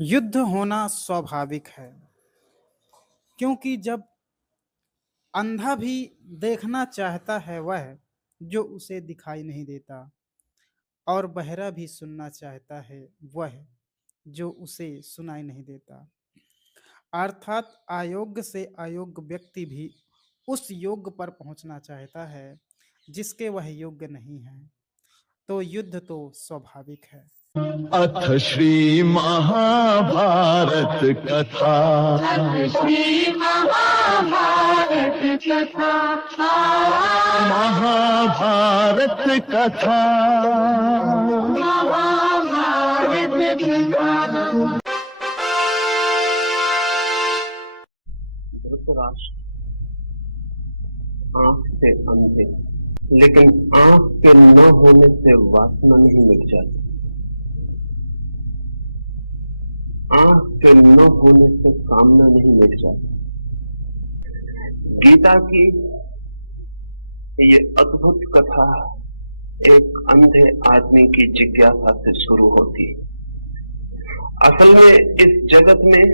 युद्ध होना स्वाभाविक है, क्योंकि जब अंधा भी देखना चाहता है वह जो उसे दिखाई नहीं देता, और बहरा भी सुनना चाहता है वह जो उसे सुनाई नहीं देता। अर्थात अयोग्य से अयोग्य व्यक्ति भी उस योग्य पर पहुंचना चाहता है जिसके वह योग्य नहीं है। तो युद्ध तो स्वाभाविक है। अथ श्री महाभारत कथा। श्री महाभारत कथा। महाभारत कथा। महाभारत कथा। धृतराष्ट्र आंख से अंधे, लेकिन आंख के न होने से वासना नहीं मिट जाती। आंख के न होने से कामना नहीं मिट जाती। गीता की ये अद्भुत कथा एक अंधे आदमी की जिज्ञासा से शुरू होती है। असल में इस जगत में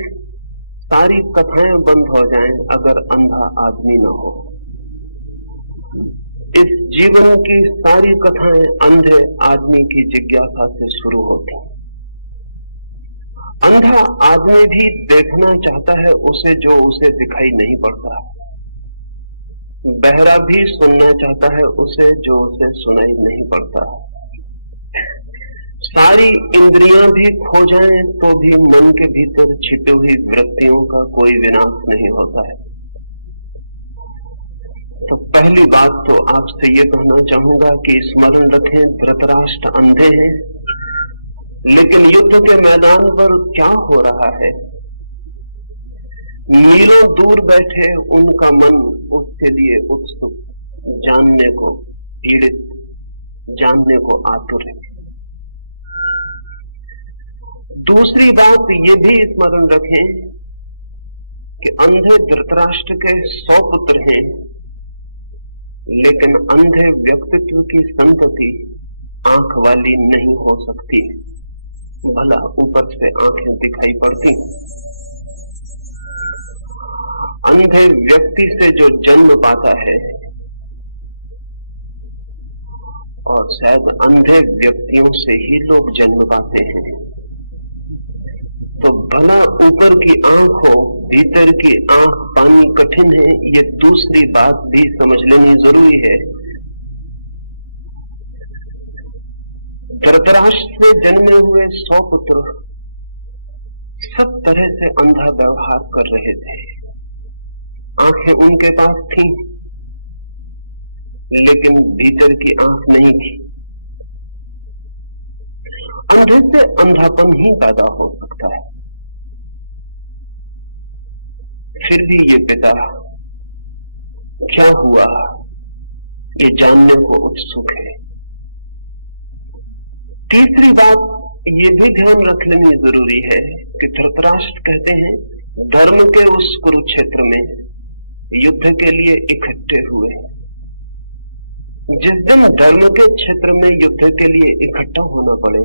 सारी कथाएं बंद हो जाएं अगर अंधा आदमी न हो। इस जीवन की सारी कथाएं अंधे आदमी की जिज्ञासा से शुरू होती हैं। अंधा आदमी भी देखना चाहता है उसे जो उसे दिखाई नहीं पड़ता है। बहरा भी सुनना चाहता है उसे जो उसे सुनाई नहीं पड़ता है। सारी इंद्रियां भी खो जाएं तो भी मन के भीतर छिपी हुई वृत्तियों का कोई विनाश नहीं होता है। तो पहली बात तो आपसे ये कहना चाहूंगा कि स्मरण रखें, धृतराष्ट्र अंधे हैं, लेकिन युद्ध के मैदान पर क्या हो रहा है, मीलों दूर बैठे उनका मन उसके लिए उत्सुक, जानने को पीड़ित, जानने को आतुर है। दूसरी बात ये भी स्मरण रखें कि अंधे धृतराष्ट्र के 100 पुत्र हैं, लेकिन अंधे व्यक्तित्व की संतति आंख वाली नहीं हो सकती। भला ऊपर से आंखें दिखाई पड़ती। अंधे व्यक्ति से जो जन्म पाता है, और शायद अंधे व्यक्तियों से ही लोग जन्म पाते हैं, तो भला ऊपर की आंख हो, भीतर की आंख पानी कठिन है, ये दूसरी बात भी समझ लेनी जरूरी है। धृतराष्ट्र से जन्मे हुए 100 पुत्र सब तरह से अंधा व्यवहार कर रहे थे। आंखें उनके पास थीं, लेकिन भीतर की आंख नहीं थी। अंधे से अंधापन ही पैदा हो सकता है। फिर भी ये पिता क्या हुआ ये जानने को उत्सुक है। तीसरी बात ये भी ध्यान रख लेनी जरूरी है कि धृतराष्ट्र कहते हैं धर्म के उस कुरुक्षेत्र में युद्ध के लिए इकट्ठे हुए। जिस दिन धर्म के क्षेत्र में युद्ध के लिए इकट्ठा होना पड़े,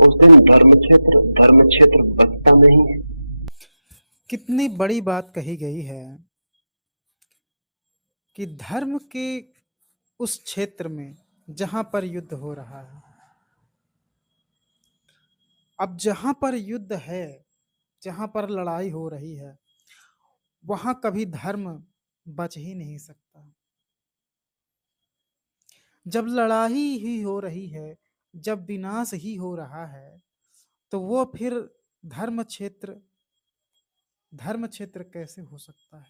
उस दिन धर्म क्षेत्र बचता नहीं है। कितनी बड़ी बात कही गई है कि धर्म के उस क्षेत्र में जहां पर युद्ध हो रहा है, अब जहां पर युद्ध है, जहां पर लड़ाई हो रही है, वहां कभी धर्म बच ही नहीं सकता। जब लड़ाई ही हो रही है, जब विनाश ही हो रहा है, तो वो फिर धर्म क्षेत्र कैसे हो सकता है।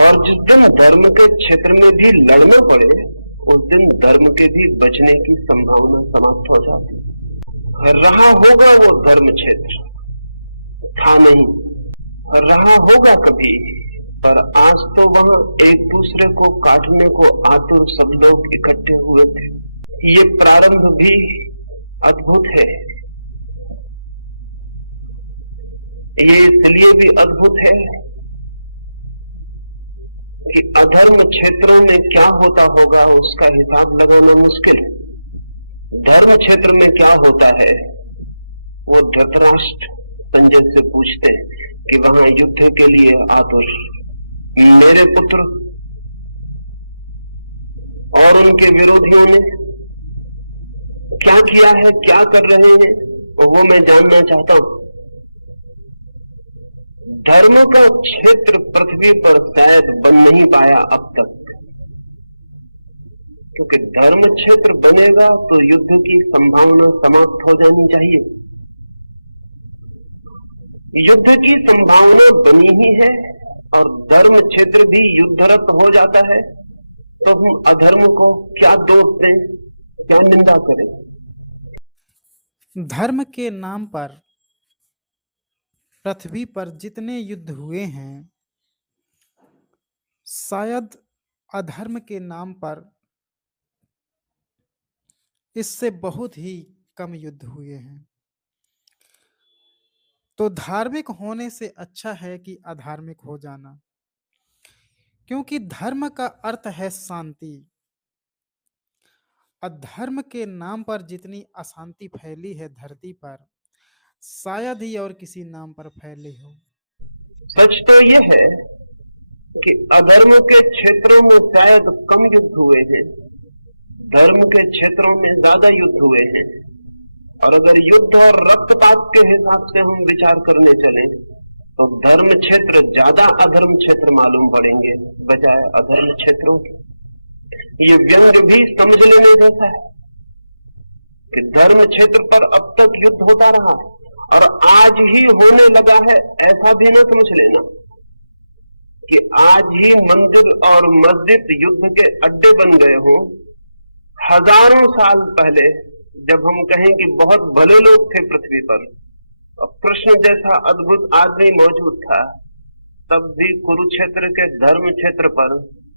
और जिस दिन धर्म के क्षेत्र में भी लड़ना पड़े, उस दिन धर्म के भी बचने की संभावना समाप्त हो जाती है। रहा होगा वो धर्म क्षेत्र, था नहीं, रहा होगा कभी, पर आज तो वहां एक दूसरे को काटने को आतुर सब लोग इकट्ठे हुए थे। ये प्रारंभ भी अद्भुत है। ये इसलिए भी अद्भुत है कि अधर्म क्षेत्रों में क्या होता होगा उसका हिसाब लगाना मुश्किल है। धर्म क्षेत्र में क्या होता है वो धृतराष्ट्र संजय से पूछते हैं कि वहां युद्ध के लिए आतुर मेरे पुत्र और उनके विरोधियों ने क्या किया है, क्या कर रहे हैं, और वो मैं जानना चाहता हूं। धर्म का क्षेत्र पृथ्वी पर शायद बन नहीं पाया अब तक, क्योंकि धर्म क्षेत्र बनेगा तो युद्ध की संभावना समाप्त हो जानी चाहिए। युद्ध की संभावना बनी ही है और धर्म क्षेत्र भी युद्धरत हो जाता है, तो हम अधर्म को क्या दोष दें, क्या निंदा करें। धर्म के नाम पर पृथ्वी पर जितने युद्ध हुए हैं, शायद अधर्म के नाम पर इससे बहुत ही कम युद्ध हुए हैं। तो धार्मिक होने से अच्छा है कि अधार्मिक हो जाना, क्योंकि धर्म का अर्थ है शांति। अधर्म के नाम पर जितनी अशांति फैली है धरती पर, शायद ही और किसी नाम पर फैली हो। सच तो यह है कि अधर्म के क्षेत्रों में शायद कम युद्ध हुए हैं, धर्म के क्षेत्रों में ज्यादा युद्ध हुए हैं। और अगर युद्ध और रक्तपात के हिसाब से हम विचार करने चलें तो धर्म क्षेत्र ज्यादा अधर्म क्षेत्र मालूम पड़ेंगे बजाय अधर्म क्षेत्रों के। ये व्यंग्य भी समझ लेने जैसा है कि धर्म क्षेत्र पर अब तक युद्ध होता रहा है और आज ही होने लगा है, ऐसा भी ना समझ लेना कि आज ही मंदिर और मस्जिद युद्ध के अड्डे बन गए हों। हजारों साल पहले जब हम कहें कि बहुत भले लोग थे पृथ्वी पर और कृष्ण जैसा अद्भुत आदमी मौजूद था, तब भी कुरुक्षेत्र के धर्म क्षेत्र पर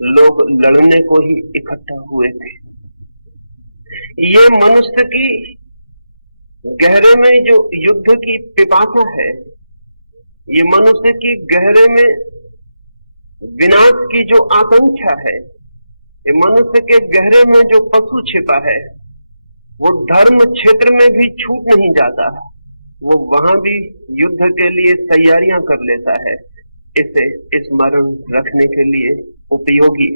लोग लड़ने को ही इकट्ठा हुए थे। ये मनुष्य की गहरे में जो युद्ध की पिपासा है, ये मनुष्य की गहरे में विनाश की जो आकांक्षा है, ये मनुष्य के गहरे में जो पशु छिपा है, वो धर्म क्षेत्र में भी छूट नहीं जाता, वो वहां भी युद्ध के लिए तैयारियां कर लेता है। इसे स्मरण रखने के लिए उपयोगी।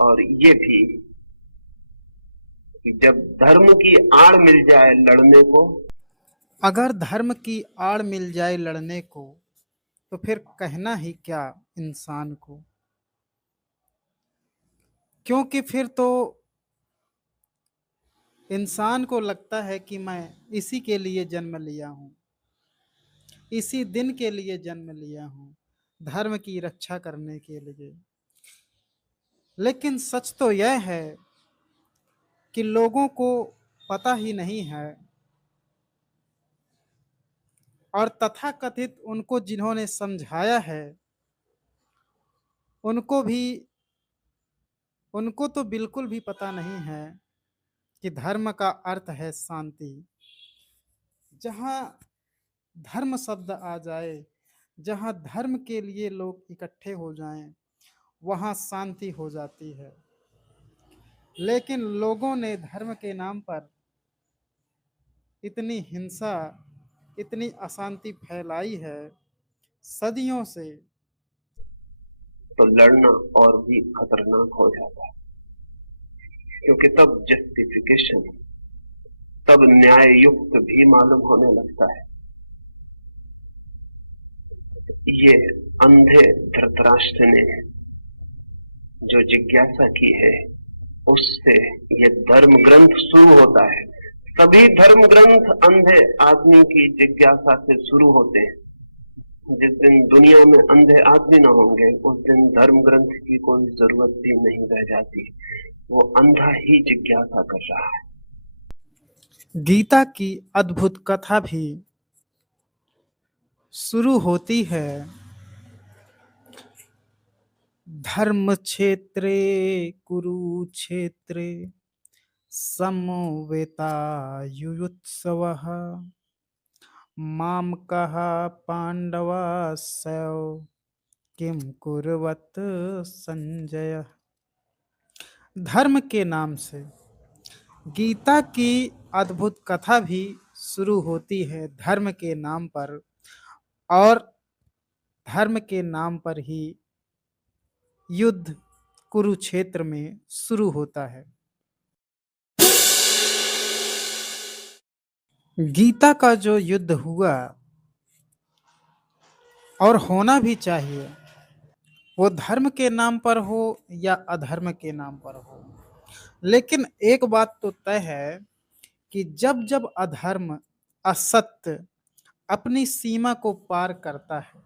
और ये भी कि जब धर्म की आड़ मिल जाए लड़ने को, अगर धर्म की आड़ मिल जाए लड़ने को, तो फिर कहना ही क्या इंसान को, क्योंकि फिर तो इंसान को लगता है कि मैं इसी के लिए जन्म लिया हूँ, इसी दिन के लिए जन्म लिया हूँ, धर्म की रक्षा करने के लिए। लेकिन सच तो यह है कि लोगों को पता ही नहीं है, और तथाकथित उनको जिन्होंने समझाया है उनको तो बिल्कुल भी पता नहीं है कि धर्म का अर्थ है शांति। जहाँ धर्म शब्द आ जाए, जहाँ धर्म के लिए लोग इकट्ठे हो जाएं, वहाँ शांति हो जाती है। लेकिन लोगों ने धर्म के नाम पर इतनी हिंसा, इतनी अशांति फैलाई है सदियों से, तो लड़ना और भी खतरनाक हो जाता है, क्योंकि तब जस्टिफिकेशन, तब न्याय युक्त भी मालूम होने लगता है। ये अंधे धृतराष्ट्र ने जो जिज्ञासा की है, उससे ये धर्म ग्रंथ शुरू होता है। सभी धर्म ग्रंथ अंधे आदमी की जिज्ञासा से शुरू होते हैं। जिस दिन दुनिया में अंधे आदमी न होंगे, उस दिन धर्म ग्रंथ की कोई जरूरत भी नहीं रह जाती। वो अंधा ही जिज्ञासा कर रहा है। गीता की अद्भुत कथा भी शुरू होती है, धर्म क्षेत्रे कुरुक्षेत्रे समवेतायुयुत्सवः मामकः पांडवास्सौ किम कुर्वत संजय। धर्म के नाम से गीता की अद्भुत कथा भी शुरू होती है। धर्म के नाम पर और धर्म के नाम पर ही युद्ध कुरुक्षेत्र में शुरू होता है। गीता का जो युद्ध हुआ और होना भी चाहिए, वो धर्म के नाम पर हो या अधर्म के नाम पर हो, लेकिन एक बात तो तय है कि जब जब अधर्म, असत्य अपनी सीमा को पार करता है,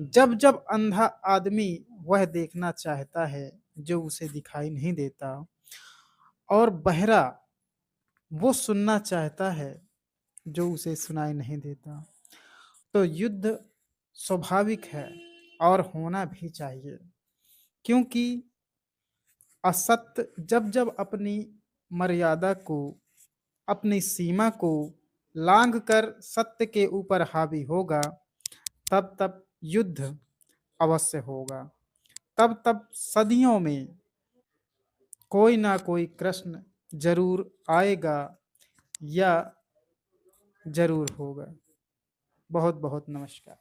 जब जब अंधा आदमी वह देखना चाहता है जो उसे दिखाई नहीं देता, और बहरा वो सुनना चाहता है जो उसे सुनाई नहीं देता, तो युद्ध स्वाभाविक है और होना भी चाहिए। क्योंकि असत्य जब जब अपनी मर्यादा को, अपनी सीमा को लांघ कर सत्य के ऊपर हावी होगा, तब तब युद्ध अवश्य होगा। तब तब सदियों में कोई ना कोई कृष्ण जरूर आएगा या जरूर होगा। बहुत बहुत नमस्कार।